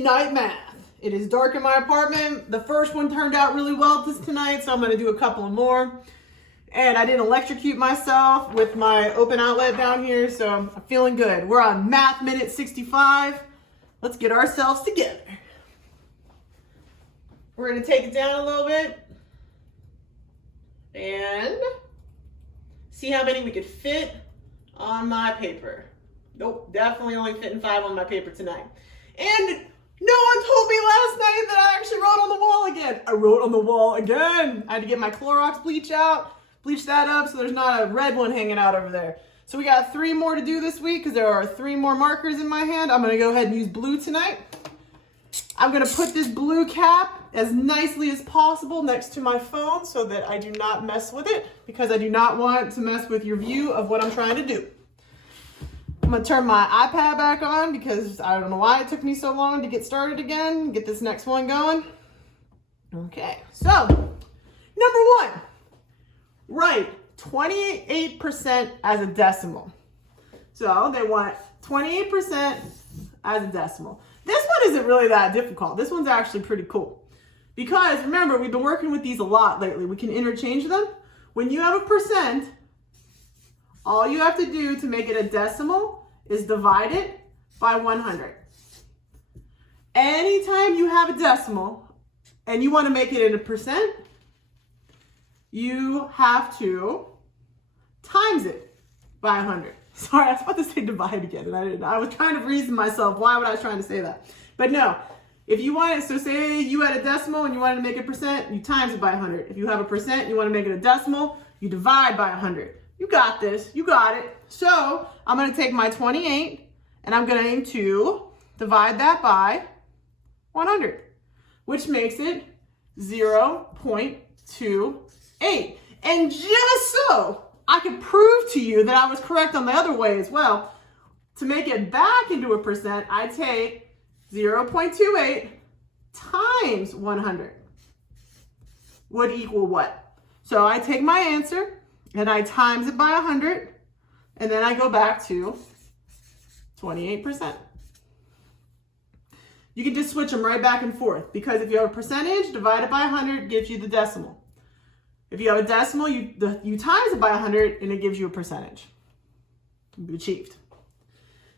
midnight math. It is dark in my apartment. The first one turned out really well tonight, so I'm going to do a couple of more. And I didn't electrocute myself with my open outlet down here, so I'm feeling good. We're on math minute 65. Let's get ourselves together. We're going to take it down a little bit and see how many we could fit on my paper. Nope, definitely only fitting 5 on my paper tonight. And no one told me last night that I actually wrote on the wall again. I wrote on the wall again. I had to get my Clorox bleach out, bleach that up so there's not a red one hanging out over there. So we got 3 more to do this week because there are 3 more markers in my hand. I'm going to go ahead and use blue tonight. I'm going to put this blue cap as nicely as possible next to my phone so that I do not mess with it, because I do not want to mess with your view of what I'm trying to do. I'm going to turn my iPad back on because I don't know why it took me so long to get started again, get this next one going. Okay, so number 1, write 28% as a decimal. So they want 28% as a decimal. This one isn't really that difficult. This one's actually pretty cool. Because remember, we've been working with these a lot lately. We can interchange them. When you have a percent, all you have to do to make it a decimal is divide it by 100. Anytime you have a decimal and you want to make it in a percent, you have to times it by 100. Sorry, I was about to say divide again, and I didn't. I was trying to reason myself why would I was trying to say that. But no, if you want it, so say you had a decimal and you wanted to make a percent, you times it by 100. If you have a percent, you want to make it a decimal, you divide by 100. You got this, you got it. So I'm going to take my 28 and I'm going to divide that by 100, which makes it 0.28. And just so I could prove to you that I was correct on the other way as well, to make it back into a percent, I take 0.28 times 100 would equal what? So I take my answer and I times it by 100, and then I go back to 28%. You can just switch them right back and forth, because if you have a percentage divided by 100 gives you the decimal. If you have a decimal, you times it by 100 and it gives you a percentage. You achieved.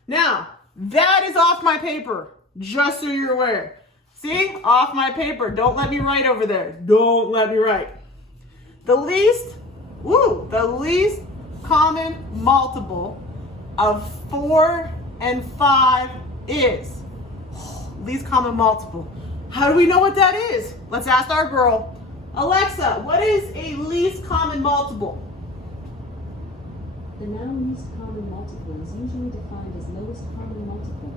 Now, that is off my paper, just so you're aware. See, off my paper. Don't let me write over there. Don't let me write. The least common multiple of 4 and 5 is least common multiple. How do we know what that is? Let's ask our girl. Alexa, what is a least common multiple? The noun least common multiple is usually defined as lowest common multiple.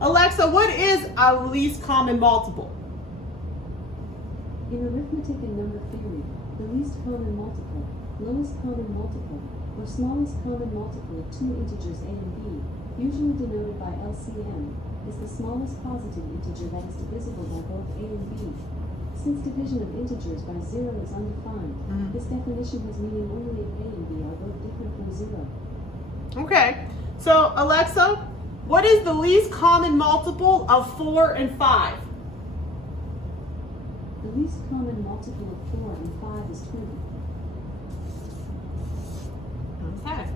Alexa, what is a least common multiple? In arithmetic and number theory, the least common multiple, lowest common multiple, or smallest common multiple of 2 integers a and b, usually denoted by LCM, is the smallest positive integer that is divisible by both a and b. Since division of integers by 0 is undefined, this definition has meaning only if a and b are both different from 0. Okay, so Alexa, what is the least common multiple of 4 and 5? The least common multiple of 4 and 5 is 20. Okay.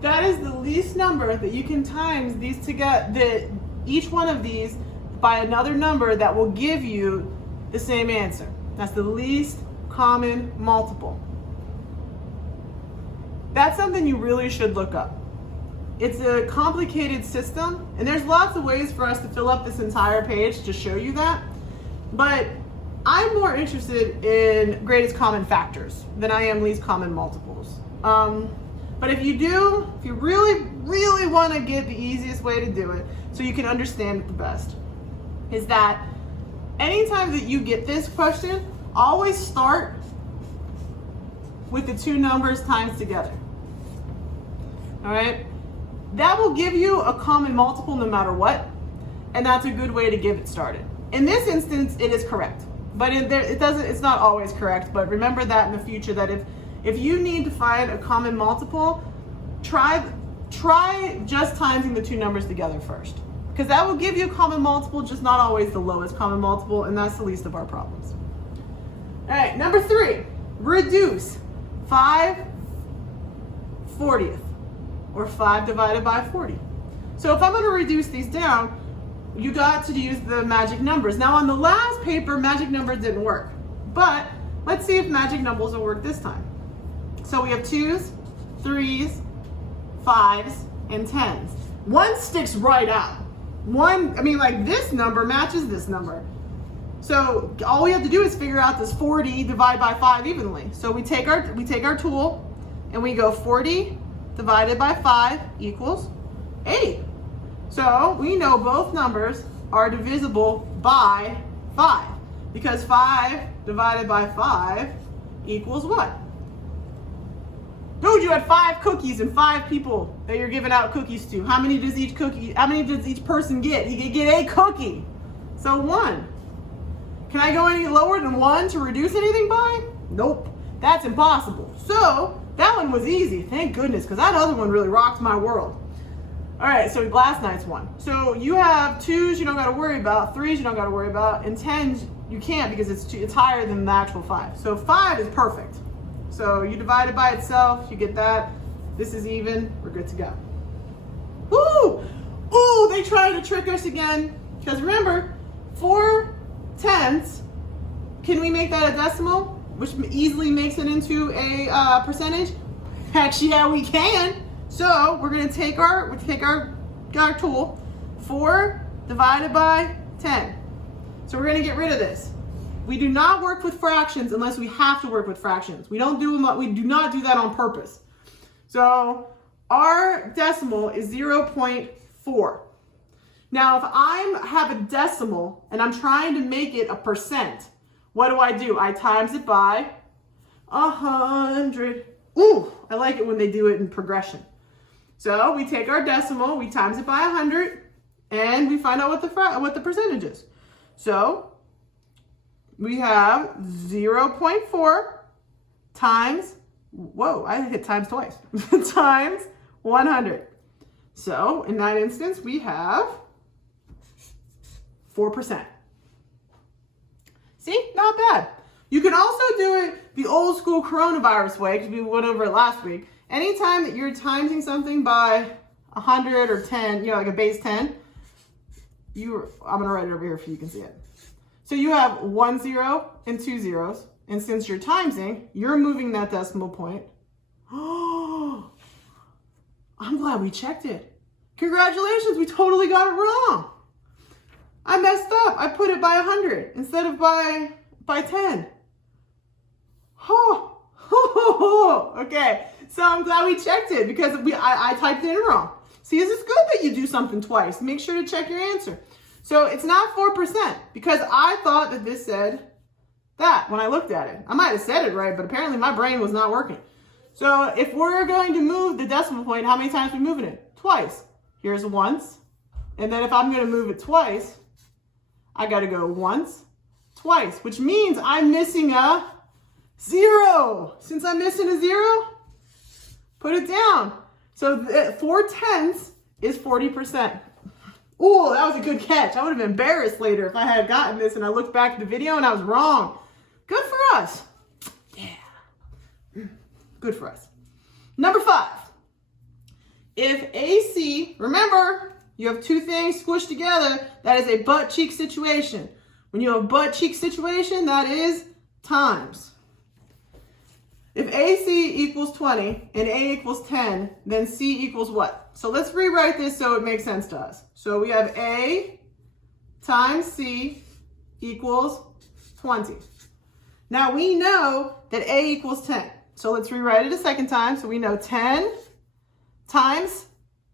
That is the least number that you can times these together, each one of these by another number that will give you the same answer. That's the least common multiple. That's something you really should look up. It's a complicated system, and there's lots of ways for us to fill up this entire page to show you that. But I'm more interested in greatest common factors than I am least common multiples. But if you really want to get the easiest way to do it so you can understand it the best, is that anytime that you get this question, always start with the 2 numbers times together. All right? That will give you a common multiple no matter what, and that's a good way to get it started. In this instance, it is correct, but it's not always correct. But remember that in the future, that if you need to find a common multiple, try just timesing the 2 numbers together first. because that will give you a common multiple, just not always the lowest common multiple, and that's the least of our problems. All right, number 3, reduce 5/40, or 5 divided by 40. So if I'm going to reduce these down, you got to use the magic numbers. Now on the last paper, magic numbers didn't work, but let's see if magic numbers will work this time. So we have 2s, 3s, 5s, and 10s. 1 sticks right out. This number matches this number. So all we have to do is figure out this 40 divided by 5 evenly. So we take our tool and we go 40 divided by 5 equals 8. So we know both numbers are divisible by 5, because 5 divided by 5 equals what? Dude, you had 5 cookies and 5 people that you're giving out cookies to. How many does each person get? He could get a cookie. So 1. Can I go any lower than 1 to reduce anything by? Nope, that's impossible. So that one was easy, thank goodness, because that other one really rocked my world. All right, so last night's one. So you have 2s you don't got to worry about, 3s you don't got to worry about, and 10s you can't because it's higher than the actual 5. So 5 is perfect. So you divide it by itself, you get that. This is even, we're good to go. Woo! Ooh, they tried to trick us again. Because remember, 4/10, can we make that a decimal? Which easily makes it into a percentage? Actually, yeah, we can. So we're gonna take our tool, 4 divided by 10. So we're gonna get rid of this. We do not work with fractions unless we have to work with fractions. We do not do that on purpose. So our decimal is 0.4. Now, if I have a decimal and I'm trying to make it a percent, what do? I times it by 100. Ooh, I like it when they do it in progression. So we take our decimal, we times it by 100, and we find out what the percentage is. So we have 0.4 times, whoa, I hit times twice, times 100. So in that instance, we have 4%. See, not bad. You can also do it the old school coronavirus way, because we went over it last week. Anytime that you're timesing something by 100 or 10, like a base 10, I'm gonna write it over here so you can see it. So you have 1 0 and 2 zeros, and since you're timesing, you're moving that decimal point. Oh, I'm glad we checked it. Congratulations, we totally got it wrong. I messed up. I put it by 100 instead of by 10. Oh, okay. So I'm glad we checked it because I typed it in wrong. See, this is good that you do something twice. Make sure to check your answer. So it's not 4% because I thought that this said that when I looked at it. I might have said it right, but apparently my brain was not working. So if we're going to move the decimal point, how many times are we moving it? Twice. Here's once. And then if I'm going to move it twice, I got to go once, twice, which means I'm missing a 0. Since I'm missing a 0, put it down. So 4/10 is 40%. Ooh, that was a good catch. I would have been embarrassed later if I had gotten this and I looked back at the video and I was wrong. Good for us. Yeah. Good for us. Number 5. If AC, remember, you have two things squished together, that is a butt cheek situation. When you have a butt cheek situation, that is times. If AC equals 20 and A equals 10, then C equals what? So let's rewrite this so it makes sense to us. So we have A times C equals 20. Now we know that A equals 10. So let's rewrite it a second time. So we know 10 times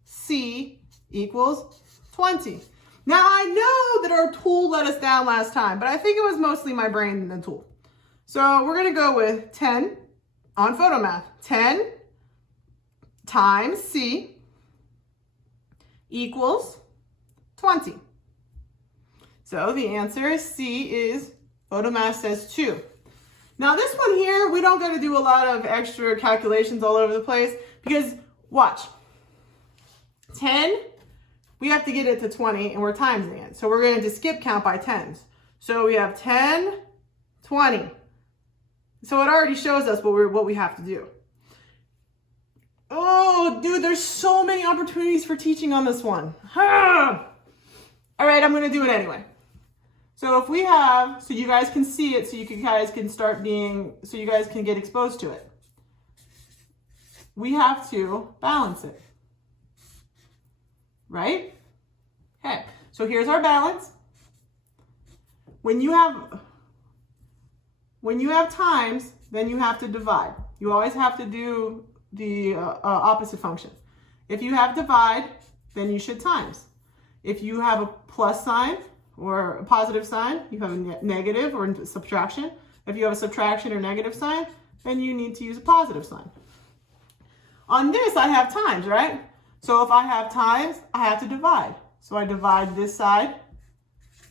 C equals 20. Now I know that our tool let us down last time, but I think it was mostly my brain than the tool. So we're gonna go with 10 on photomath. 10 times C equals 20. So the answer is C is, photomath says 2. Now this one here, we don't got to do a lot of extra calculations all over the place because watch. 10 we have to get it to 20 and we're timesing it. So we're going to skip count by tens. So we have 10, 20. So it already shows us what we have to do. Oh, dude, there's so many opportunities for teaching on this one. All right, I'm going to do it anyway. So if we have, so you guys can see it, so you guys can start being, so you guys can get exposed to it. We have to balance it. Right? Okay, so here's our balance. When you have times, then you have to divide. You always have to do the opposite function. If you have divide, then you should times. If you have a plus sign or a positive sign, you have a negative or subtraction. If you have a subtraction or negative sign, then you need to use a positive sign. On this, I have times, right? So if I have times, I have to divide. So I divide this side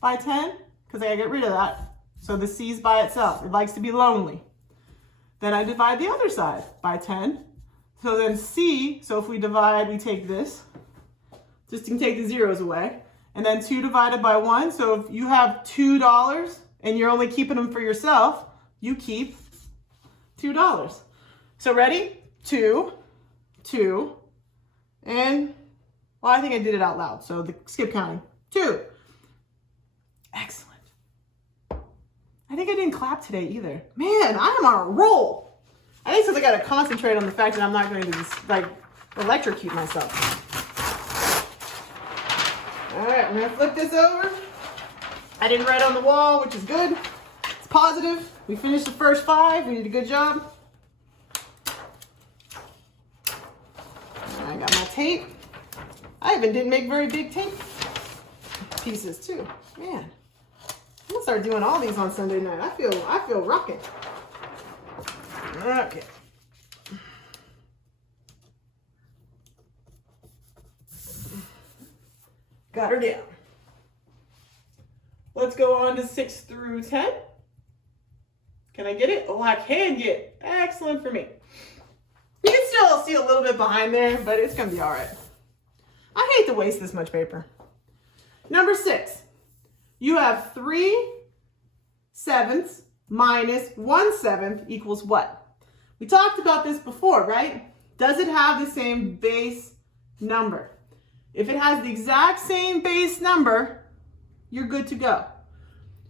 by 10, because I gotta get rid of that. So the C's by itself. It likes to be lonely. Then I divide the other side by 10. So then C, so if we divide, we take this, just to take the zeros away. And then 2 divided by 1. So if you have $2 and you're only keeping them for yourself, you keep $2. So ready? 2, 2, and, well, I think I did it out loud. So the skip counting. 2. Excellent. I think I didn't clap today either. Man, I am on a roll. I think since I gotta concentrate on the fact that I'm not going to just like electrocute myself. All right, I'm gonna flip this over. I didn't write on the wall, which is good. It's positive. We finished the first 5. We did a good job. I got my tape. I even didn't make very big tape pieces too. Man, I'm gonna start doing all these on Sunday night. I feel rocking. Okay. Got her down. Let's go on to 6 through 10. Can I get it? Oh, I can get it. Excellent for me. You can still see a little bit behind there, but it's gonna be all right. I hate to waste this much paper. Number 6. You have 3/7 minus 1/7 equals what? We talked about this before, right? Does it have the same base number? If it has the exact same base number, you're good to go.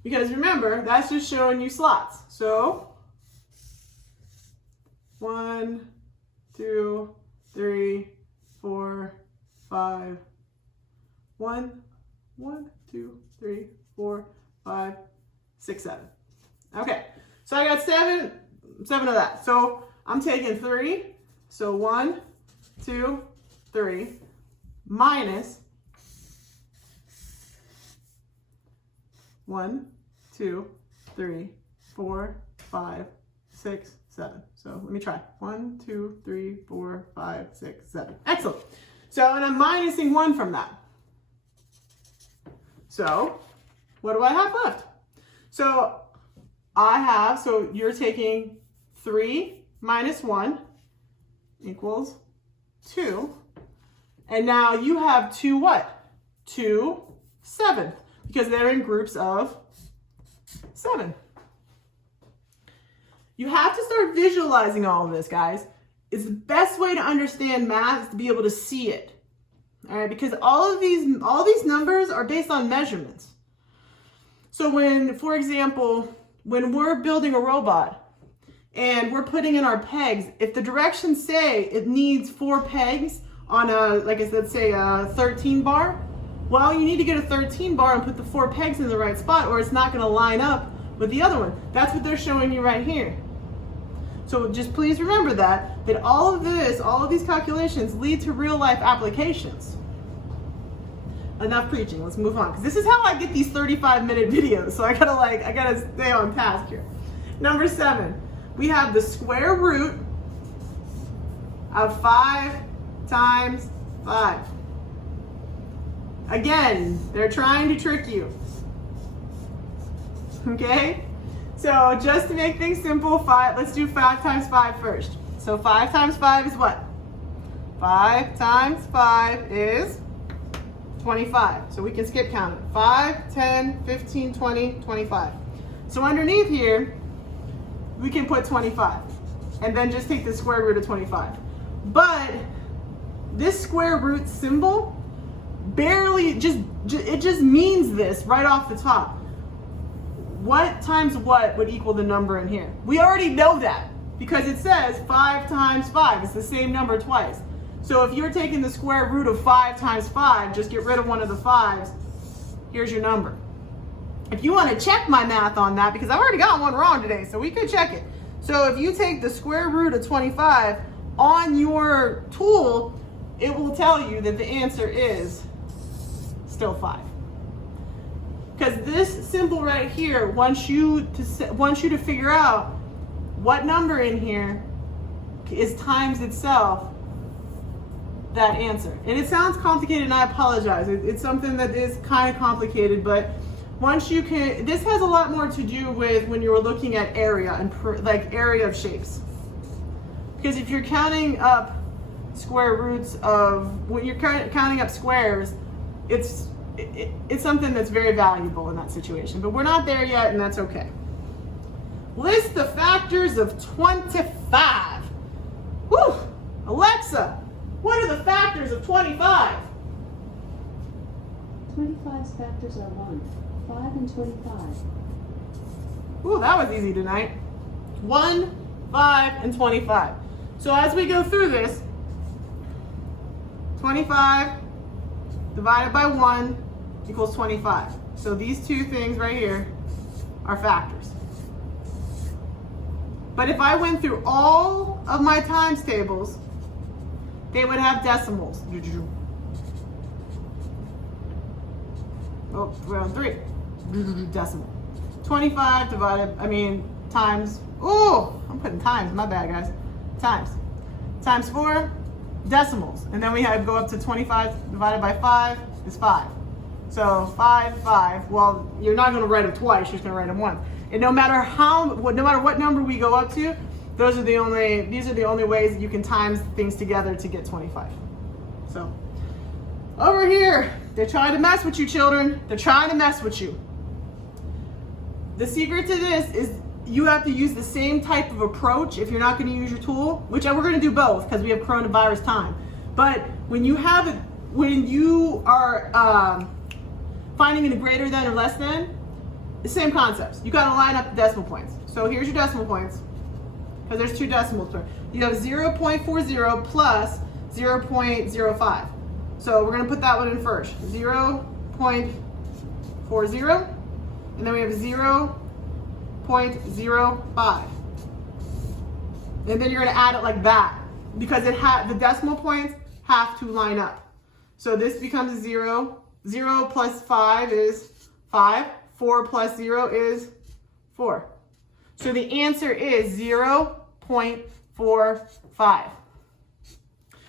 Because remember, that's just showing you slots. So 1, 2, 3, 4, 5. 1, 2, 3, 4, 5, 6, 7. Okay, so I got 7 of that. So I'm taking 3. So 1, 2, 3 minus 1, 2, 3, 4, 5, 6, 7. So let me try. 1, 2, 3, 4, 5, 6, 7. Excellent. So, and I'm minusing 1 from that. So what do I have left? So so you're taking 3 minus 1 equals 2. And now you have 2 what? 2/7, because they're in groups of 7. You have to start visualizing all of this, guys. It's the best way to understand math is to be able to see it. All right, because all these numbers are based on measurements. So when, for example, when we're building a robot and we're putting in our pegs, if the directions say it needs 4 pegs on a, like I said, say a 13 bar, well, you need to get a 13 bar and put the 4 pegs in the right spot, or it's not going to line up with the other one. That's what they're showing you right here. So just please remember that all of these calculations lead to real life applications. Enough preaching, let's move on. Because this is how I get these 35-minute videos. So I gotta stay on task here. Number 7, we have the square root of 5 times 5. Again, they're trying to trick you. Okay? So just to make things simple, let's do 5 times 5 first. So 5 times 5 is what? 5 times 5 is 25. So we can skip count it. 5, 10, 15, 20, 25. So underneath here, we can put 25 and then just take the square root of 25. But this square root symbol barely, it just means this right off the top. What times what would equal the number in here? We already know that because it says 5 times 5. It's the same number twice. So if you're taking the square root of 5 times 5, just get rid of one of the 5s. Here's your number. If you want to check my math on that, because I've already got one wrong today, so we could check it. So if you take the square root of 25 on your tool, it will tell you that the answer is still 5. Because this symbol right here wants you to figure out what number in here is times itself that answer. And it sounds complicated, and I apologize. It's something that is kind of complicated, but once you can, this has a lot more to do with when you're looking at area and like area of shapes. Because if you're counting up square roots of, when you're counting up squares, it's something that's very valuable in that situation. But we're not there yet, and that's okay. List the factors of 25. Whew! Alexa, what are the factors of 25? 25's factors are 1, 5, and 25. Ooh, that was easy tonight. 1, 5, and 25. So as we go through this, 25 divided by 1 equals 25. So these two things right here are factors. But if I went through all of my times tables, they would have decimals. Oh, we're on 3. Decimal. 25 times, oh, I'm putting times, my bad guys. Times 4, decimals. And then we go up to 25 divided by 5 is 5. So 5, 5, well, you're not gonna write them twice, you're just gonna write them once. And no matter what number we go up to, these are the only ways that you can times things together to get 25. So over here, they're trying to mess with you, children. They're trying to mess with you. The secret to this is you have to use the same type of approach if you're not going to use your tool, which we're going to do both because we have coronavirus time. But when you are finding a greater than or less than, the same concepts. You got to line up the decimal points. So here's your decimal points, because there's 2 decimals. You have 0.40 plus 0.05. So we're going to put that one in first. 0.40, and then we have 0.05. And then you're going to add it like that, because the decimal points have to line up. So this becomes 0. 0 plus 5 is 5. 4 plus 0 is 4. So the answer is 0.45.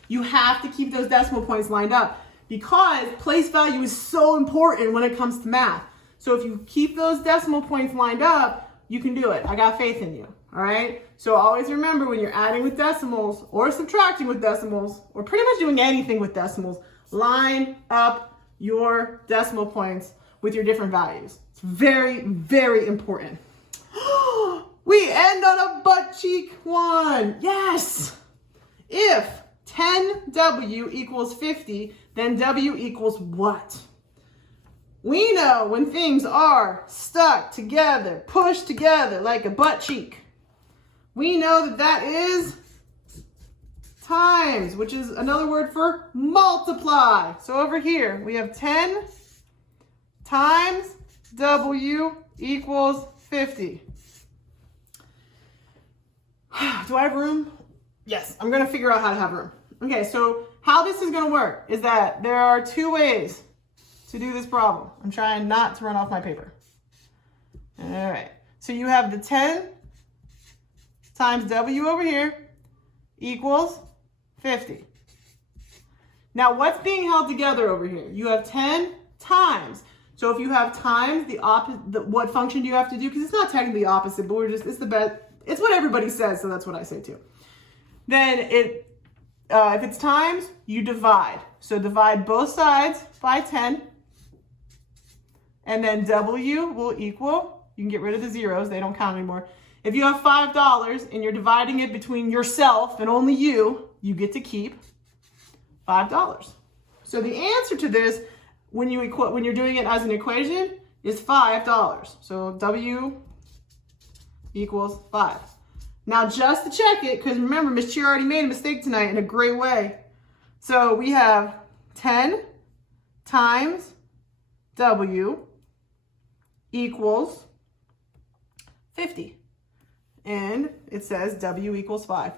You have to keep those decimal points lined up because place value is so important when it comes to math. So if you keep those decimal points lined up, you can do it. I got faith in you, all right? So always remember, when you're adding with decimals or subtracting with decimals or pretty much doing anything with decimals, line up your decimal points with your different values. It's very, very important. We end on a butt cheek one. Yes. If 10W equals 50, then W equals what? We know when things are stuck together, pushed together like a butt cheek, we know that that is times, which is another word for multiply. So over here, we have 10 times W equals 50. Do I have room? Yes, I'm going to figure out how to have room. Okay, so how this is going to work is that there are 2 ways to do this problem. I'm trying not to run off my paper. All right, so you have the 10 times W over here equals 50. Now what's being held together over here? You have 10 times. So if you have times, what function do you have to do? Because it's not technically opposite, but it's the best. It's what everybody says, so that's what I say too. Then if it's times, you divide. So divide both sides by 10. And then W will equal, you can get rid of the zeros, they don't count anymore. If you have $5 and you're dividing it between yourself and only you get to keep $5. So the answer to this, when you're doing it as an equation, is $5. So W equals 5. Now just to check it, because remember, Miss Cheer already made a mistake tonight in a great way. So we have 10 times W equals 50. And it says W equals 5.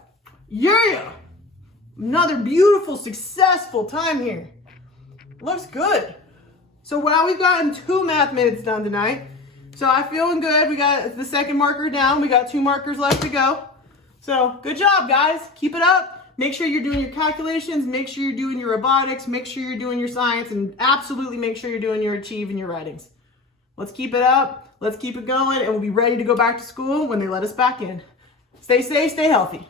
Yeah! Another beautiful, successful time here. Looks good. So wow, we've gotten 2 math minutes done tonight. So I'm feeling good. We got the second marker down. We got 2 markers left to go. So good job, guys. Keep it up. Make sure you're doing your calculations. Make sure you're doing your robotics. Make sure you're doing your science. And absolutely make sure you're doing your achieve and your writings. Let's keep it up. Let's keep it going. And we'll be ready to go back to school when they let us back in. Stay safe. Stay healthy.